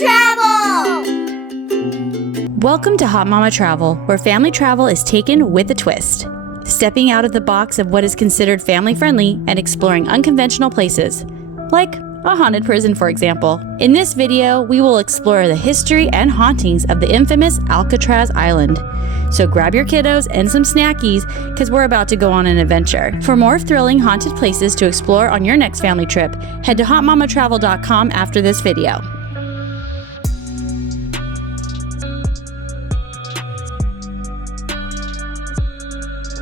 Mama Travel! Welcome to Hot Mama Travel, where family travel is taken with a twist. Stepping out of the box of what is considered family-friendly and exploring unconventional places, like a haunted prison, for example. In this video, we will explore the history and hauntings of the infamous Alcatraz Island. So grab your kiddos and some snackies, because we're about to go on an adventure. For more thrilling haunted places to explore on your next family trip, head to hotmamatravel.com after this video.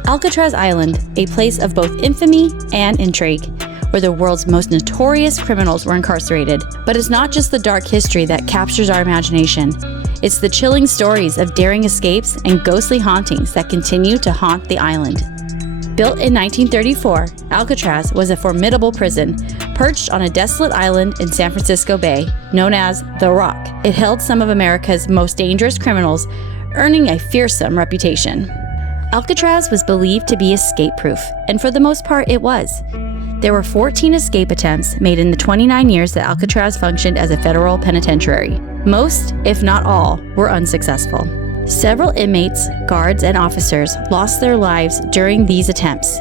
Alcatraz Island, a place of both infamy and intrigue, where the world's most notorious criminals were incarcerated. But it's not just the dark history that captures our imagination. It's the chilling stories of daring escapes and ghostly hauntings that continue to haunt the island. Built in 1934, Alcatraz was a formidable prison, perched on a desolate island in San Francisco Bay, known as The Rock. It held some of America's most dangerous criminals, earning a fearsome reputation. Alcatraz was believed to be escape-proof, and for the most part it was. There were 14 escape attempts made in the 29 years that Alcatraz functioned as a federal penitentiary. Most, if not all, were unsuccessful. Several inmates, guards, and officers lost their lives during these attempts,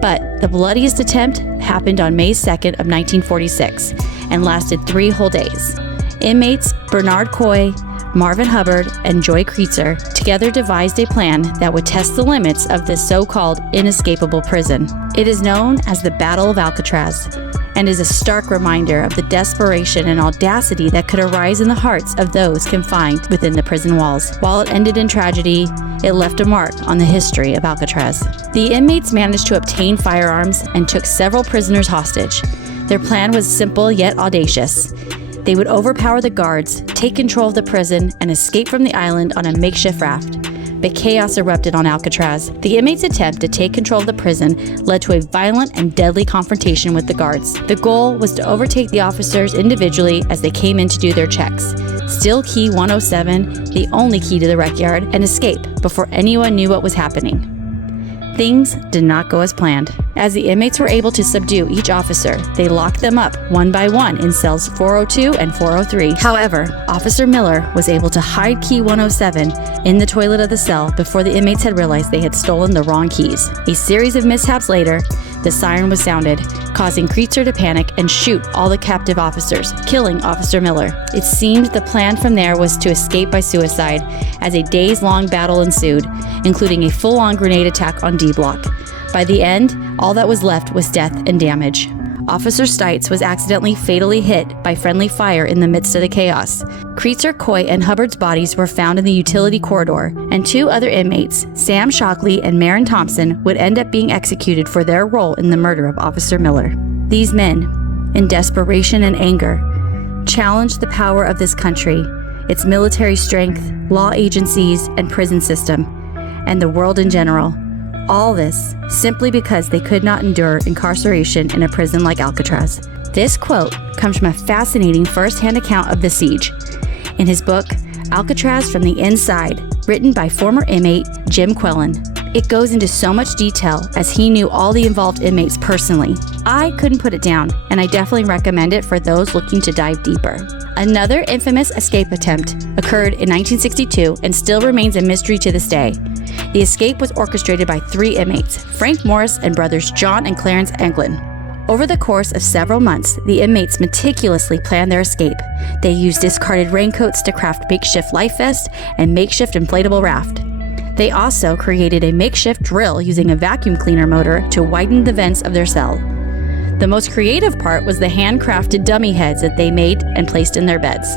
but the bloodiest attempt happened on May 2nd of 1946 and lasted 3 whole days. Inmates Bernard Coy, Marvin Hubbard, and Joy Kreitzer together devised a plan that would test the limits of this so-called inescapable prison. It is known as the Battle of Alcatraz and is a stark reminder of the desperation and audacity that could arise in the hearts of those confined within the prison walls. While it ended in tragedy, it left a mark on the history of Alcatraz. The inmates managed to obtain firearms and took several prisoners hostage. Their plan was simple yet audacious. They would overpower the guards, take control of the prison, and escape from the island on a makeshift raft. But chaos erupted on Alcatraz. The inmates' attempt to take control of the prison led to a violent and deadly confrontation with the guards. The goal was to overtake the officers individually as they came in to do their checks, steal key 107, the only key to the rec yard, and escape before anyone knew what was happening. Things did not go as planned. As the inmates were able to subdue each officer, they locked them up one by one in cells 402 and 403. However, Officer Miller was able to hide key 107 in the toilet of the cell before the inmates had realized they had stolen the wrong keys. A series of mishaps later, the siren was sounded, causing Kreitzer to panic and shoot all the captive officers, killing Officer Miller. It seemed the plan from there was to escape by suicide, as a days-long battle ensued, including a full-on grenade attack on D Block. By the end, all that was left was death and damage. Officer Stites was accidentally fatally hit by friendly fire in the midst of the chaos. Kreitzer, Coy, and Hubbard's bodies were found in the utility corridor, and 2 other inmates, Sam Shockley and Marin Thompson, would end up being executed for their role in the murder of Officer Miller. These men, in desperation and anger, challenged the power of this country, its military strength, law agencies, and prison system, and the world in general. All this simply because they could not endure incarceration in a prison like Alcatraz. This quote comes from a fascinating first-hand account of the siege. In his book, Alcatraz from the Inside, written by former inmate Jim Quellen, it goes into so much detail as he knew all the involved inmates personally. I couldn't put it down, and I definitely recommend it for those looking to dive deeper. Another infamous escape attempt occurred in 1962 and still remains a mystery to this day. The escape was orchestrated by 3 inmates, Frank Morris and brothers John and Clarence Anglin. Over the course of several months, the inmates meticulously planned their escape. They used discarded raincoats to craft makeshift life vests and makeshift inflatable raft. They also created a makeshift drill using a vacuum cleaner motor to widen the vents of their cell. The most creative part was the handcrafted dummy heads that they made and placed in their beds.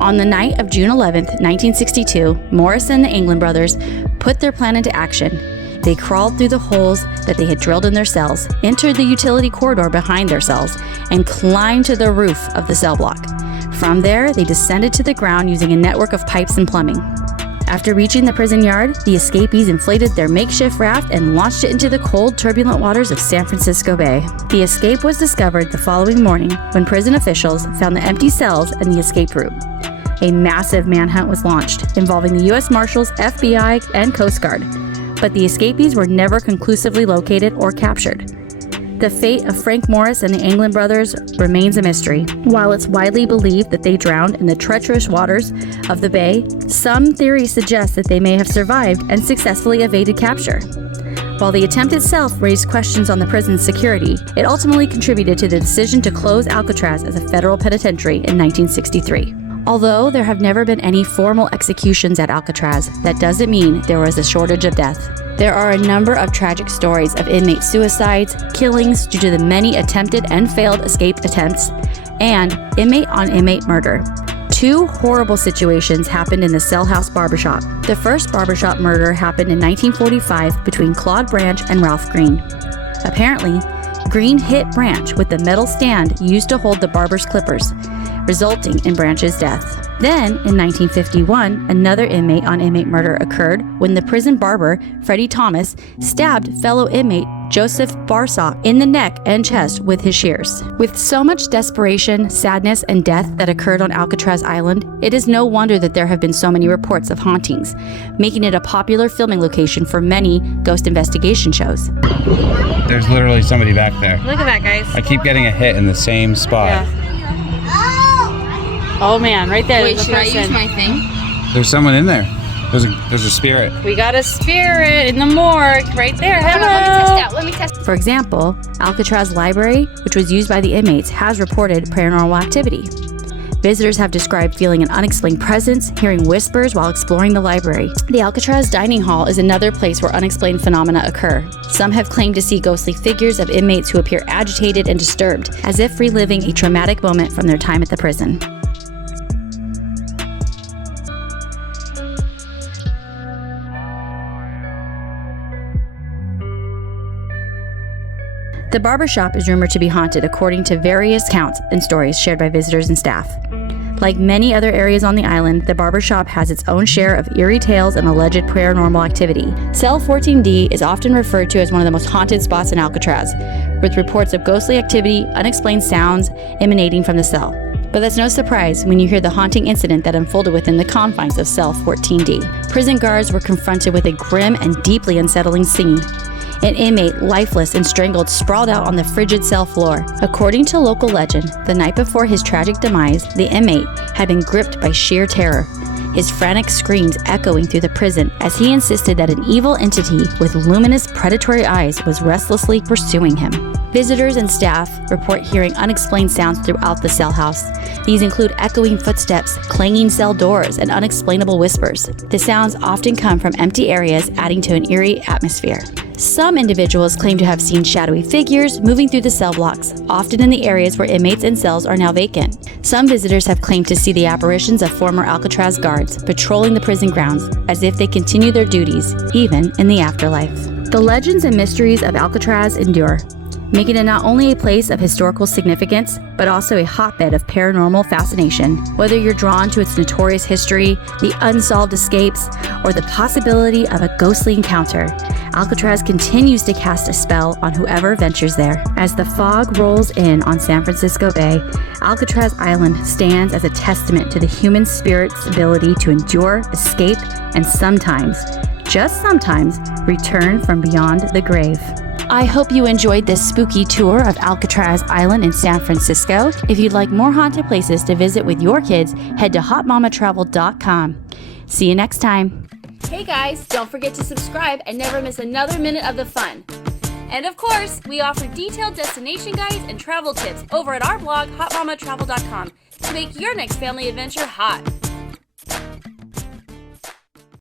On the night of June 11, 1962, Morris and the Anglin brothers put their plan into action. They crawled through the holes that they had drilled in their cells, entered the utility corridor behind their cells, and climbed to the roof of the cell block. From there, they descended to the ground using a network of pipes and plumbing. After reaching the prison yard, the escapees inflated their makeshift raft and launched it into the cold, turbulent waters of San Francisco Bay. The escape was discovered the following morning when prison officials found the empty cells and the escape route. A massive manhunt was launched, involving the U.S. Marshals, FBI, and Coast Guard, but the escapees were never conclusively located or captured. The fate of Frank Morris and the Anglin brothers remains a mystery. While it's widely believed that they drowned in the treacherous waters of the bay, some theories suggest that they may have survived and successfully evaded capture. While the attempt itself raised questions on the prison's security, it ultimately contributed to the decision to close Alcatraz as a federal penitentiary in 1963. Although there have never been any formal executions at Alcatraz, that doesn't mean there was a shortage of death. There are a number of tragic stories of inmate suicides, killings due to the many attempted and failed escape attempts, and inmate-on-inmate murder. 2 horrible situations happened in the Cell House barbershop. The first barbershop murder happened in 1945 between Claude Branch and Ralph Green. Apparently, Green hit Branch with the metal stand used to hold the barber's clippers, resulting in Branch's death. Then, in 1951, another inmate-on-inmate murder occurred when the prison barber, Freddie Thomas, stabbed fellow inmate Joseph Barsock in the neck and chest with his shears. With so much desperation, sadness, and death that occurred on Alcatraz Island, it is no wonder that there have been so many reports of hauntings, making it a popular filming location for many ghost investigation shows. There's literally somebody back there. Look at that, guys. I keep getting a hit in the same spot. Yeah. Oh man, right there. Wait, should I use my thing? There's someone in there. There's a spirit. We got a spirit in the morgue right there. Hello. Let me test. For example, Alcatraz Library, which was used by the inmates, has reported paranormal activity. Visitors have described feeling an unexplained presence, hearing whispers while exploring the library. The Alcatraz Dining Hall is another place where unexplained phenomena occur. Some have claimed to see ghostly figures of inmates who appear agitated and disturbed, as if reliving a traumatic moment from their time at the prison. The barbershop is rumored to be haunted according to various accounts and stories shared by visitors and staff. Like many other areas on the island, the barbershop has its own share of eerie tales and alleged paranormal activity. Cell 14D is often referred to as one of the most haunted spots in Alcatraz, with reports of ghostly activity, unexplained sounds emanating from the cell. But that's no surprise when you hear the haunting incident that unfolded within the confines of Cell 14D. Prison guards were confronted with a grim and deeply unsettling scene. An inmate, lifeless and strangled, sprawled out on the frigid cell floor. According to local legend, the night before his tragic demise, the inmate had been gripped by sheer terror, his frantic screams echoing through the prison as he insisted that an evil entity with luminous predatory eyes was restlessly pursuing him. Visitors and staff report hearing unexplained sounds throughout the cell house. These include echoing footsteps, clanging cell doors, and unexplainable whispers. The sounds often come from empty areas, adding to an eerie atmosphere. Some individuals claim to have seen shadowy figures moving through the cell blocks, often in the areas where inmates and cells are now vacant. Some visitors have claimed to see the apparitions of former Alcatraz guards patrolling the prison grounds as if they continue their duties, even in the afterlife. The legends and mysteries of Alcatraz endure, making it not only a place of historical significance, but also a hotbed of paranormal fascination. Whether you're drawn to its notorious history, the unsolved escapes, or the possibility of a ghostly encounter, Alcatraz continues to cast a spell on whoever ventures there. As the fog rolls in on San Francisco Bay, Alcatraz Island stands as a testament to the human spirit's ability to endure, escape, and sometimes, just sometimes, return from beyond the grave. I hope you enjoyed this spooky tour of Alcatraz Island in San Francisco. If you'd like more haunted places to visit with your kids, head to hotmamatravel.com. See you next time. Hey guys, don't forget to subscribe and never miss another minute of the fun. And of course, we offer detailed destination guides and travel tips over at our blog, hotmamatravel.com, to make your next family adventure hot.